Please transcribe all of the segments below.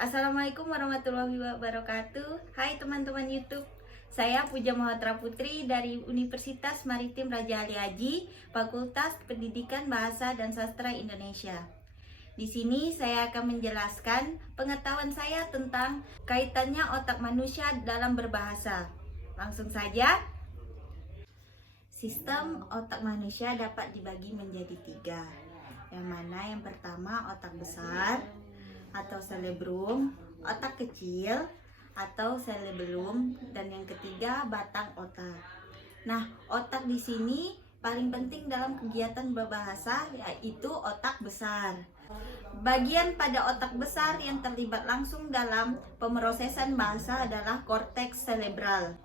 Assalamualaikum warahmatullahi wabarakatuh. Hai teman-teman YouTube. Saya Puja Mahotara Putri dari Universitas Maritim Raja Ali Haji, Fakultas Pendidikan Bahasa dan Sastra Indonesia. Di sini saya akan menjelaskan pengetahuan saya tentang kaitannya otak manusia dalam berbahasa. Langsung saja. Sistem otak manusia dapat dibagi menjadi 3. Yang mana yang pertama otak besar atau cerebrum, otak kecil atau cerebellum, dan yang ketiga batang otak. Nah, otak di sini paling penting dalam kegiatan berbahasa, yaitu otak besar. Bagian pada otak besar yang terlibat langsung dalam pemrosesan bahasa adalah korteks cerebral.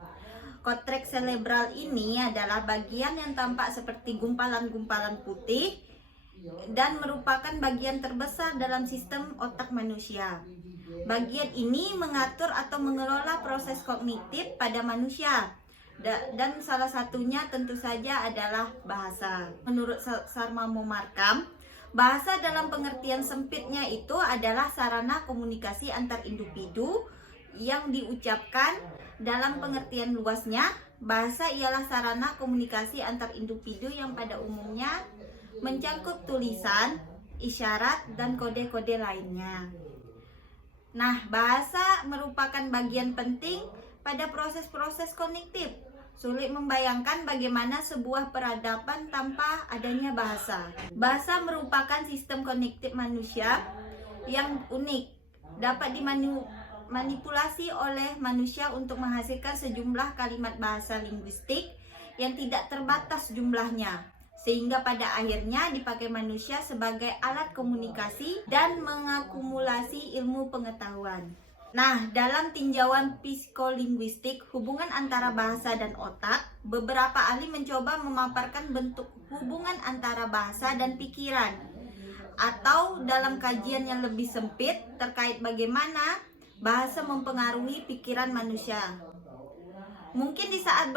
Korteks cerebral ini adalah bagian yang tampak seperti gumpalan-gumpalan putih dan merupakan bagian terbesar dalam sistem otak manusia. Bagian ini mengatur atau mengelola proses kognitif pada manusia, dan salah satunya tentu saja adalah bahasa. Menurut Sarmamo Markham, bahasa dalam pengertian sempitnya itu adalah sarana komunikasi antar individu yang diucapkan. Dalam pengertian luasnya, bahasa ialah sarana komunikasi antar individu yang pada umumnya mencangkup tulisan, isyarat, dan kode-kode lainnya. Nah, bahasa merupakan bagian penting pada proses-proses kognitif. Sulit membayangkan bagaimana sebuah peradaban tanpa adanya bahasa. Bahasa merupakan sistem kognitif manusia yang unik, dapat dimanipulasi oleh manusia untuk menghasilkan sejumlah kalimat bahasa linguistik yang tidak terbatas jumlahnya, sehingga pada akhirnya dipakai manusia sebagai alat komunikasi dan mengakumulasi ilmu pengetahuan. Nah, dalam tinjauan psikolinguistik hubungan antara bahasa dan otak, beberapa ahli mencoba memaparkan bentuk hubungan antara bahasa dan pikiran, atau dalam kajian yang lebih sempit terkait bagaimana bahasa mempengaruhi pikiran manusia. Mungkin di saat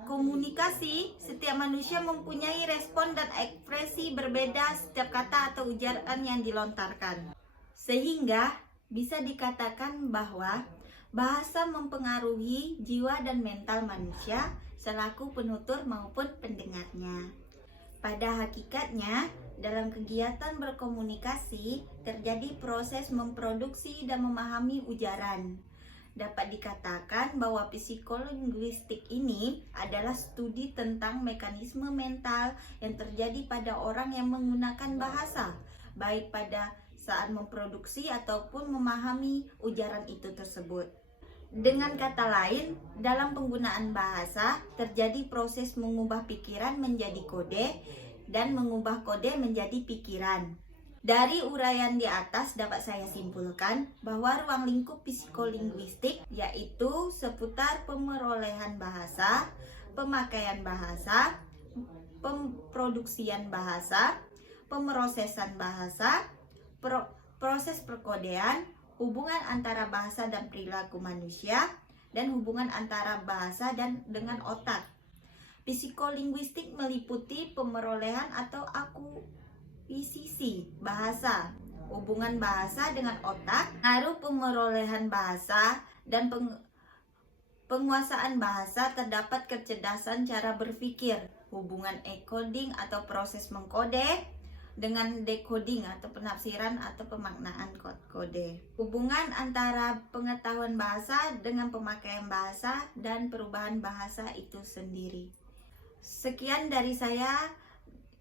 komunikasi, setiap manusia mempunyai respon dan ekspresi berbeda setiap kata atau ujaran yang dilontarkan. Sehingga bisa dikatakan bahwa bahasa mempengaruhi jiwa dan mental manusia selaku penutur maupun pendengarnya. Pada hakikatnya, dalam kegiatan berkomunikasi terjadi proses memproduksi dan memahami ujaran. Dapat dikatakan bahwa psikolinguistik ini adalah studi tentang mekanisme mental yang terjadi pada orang yang menggunakan bahasa, baik pada saat memproduksi ataupun memahami ujaran itu tersebut. Dengan kata lain, dalam penggunaan bahasa terjadi proses mengubah pikiran menjadi kode dan mengubah kode menjadi pikiran. Dari uraian di atas dapat saya simpulkan bahwa ruang lingkup psikolinguistik yaitu seputar pemerolehan bahasa, pemakaian bahasa, pemproduksian bahasa, pemrosesan bahasa, proses perkodean, hubungan antara bahasa dan perilaku manusia, dan hubungan antara bahasa dan dengan otak. Psikolinguistik meliputi pemerolehan atau akuisisi bahasa, hubungan bahasa dengan otak, pengaruh pemerolehan bahasa, dan penguasaan bahasa. Terdapat kecerdasan cara berpikir, hubungan encoding atau proses mengkode dengan decoding atau penafsiran atau pemaknaan kode. Hubungan antara pengetahuan bahasa dengan pemakaian bahasa dan perubahan bahasa itu sendiri. Sekian dari saya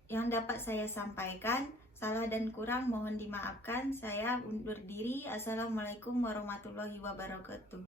yang dapat saya sampaikan. Salah dan kurang mohon dimaafkan. Saya undur diri. Assalamualaikum warahmatullahi wabarakatuh.